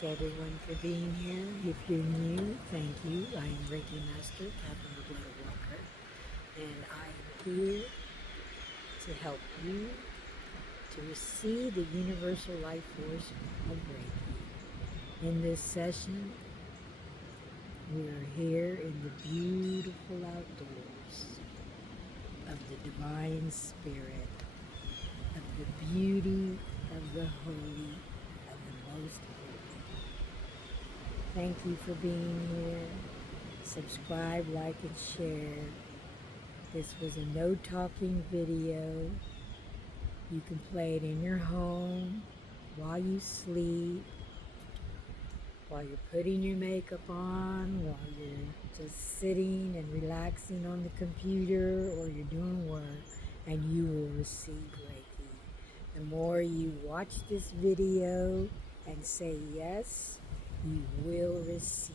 thank everyone for being here. If you're new, thank you. I am Reiki Master Catherine Blair Walker, and I am here to help you to receive the universal life force of Reiki. In this session, we are here in the beautiful outdoors of the divine spirit, of the beauty of the holy, of the most holy. Thank you for being here. Subscribe, like, and share. This was a no talking video. You can play it in your home, while you sleep, while you're putting your makeup on, while you're just sitting and relaxing on the computer, or you're doing work, and you will receive Reiki. The more you watch this video and say yes, you will receive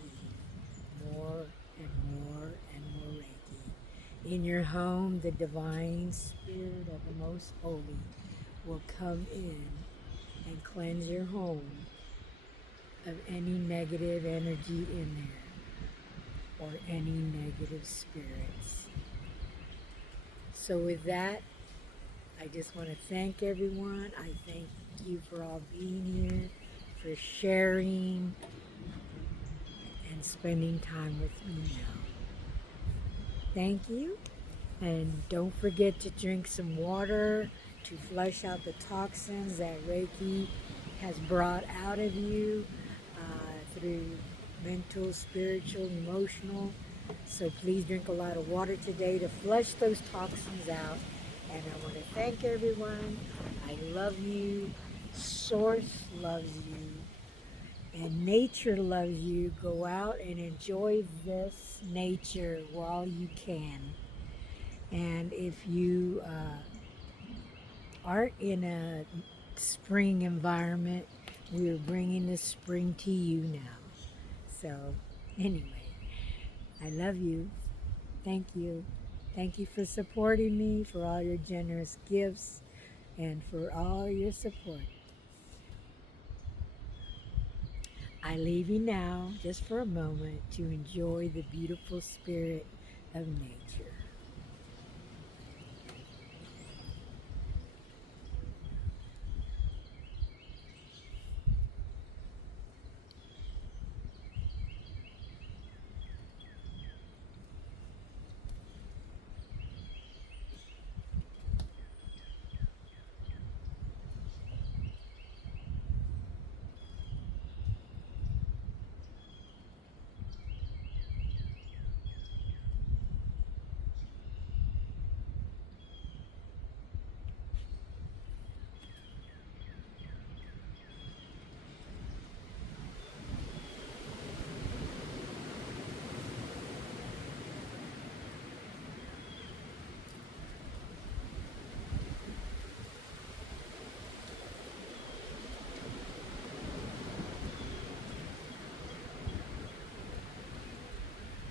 more and more and more Reiki. In your home, the divine spirit of the most holy will come in and cleanse your home of any negative energy in there or any negative spirits. So with that, I just want to thank everyone. I thank you for all being here, for sharing and spending time with me now. Thank you. And don't forget to drink some water to flush out the toxins that Reiki has brought out of you through mental, spiritual, emotional. So please drink a lot of water today to flush those toxins out. And I want to thank everyone. I love you. Source loves you. And nature loves you. Go out and enjoy this nature while you can. And if you aren't in a spring environment, we're bringing the spring to you now. So, anyway, I love you. Thank you. Thank you for supporting me, for all your generous gifts, and for all your support. I leave you now just for a moment to enjoy the beautiful spirit of nature.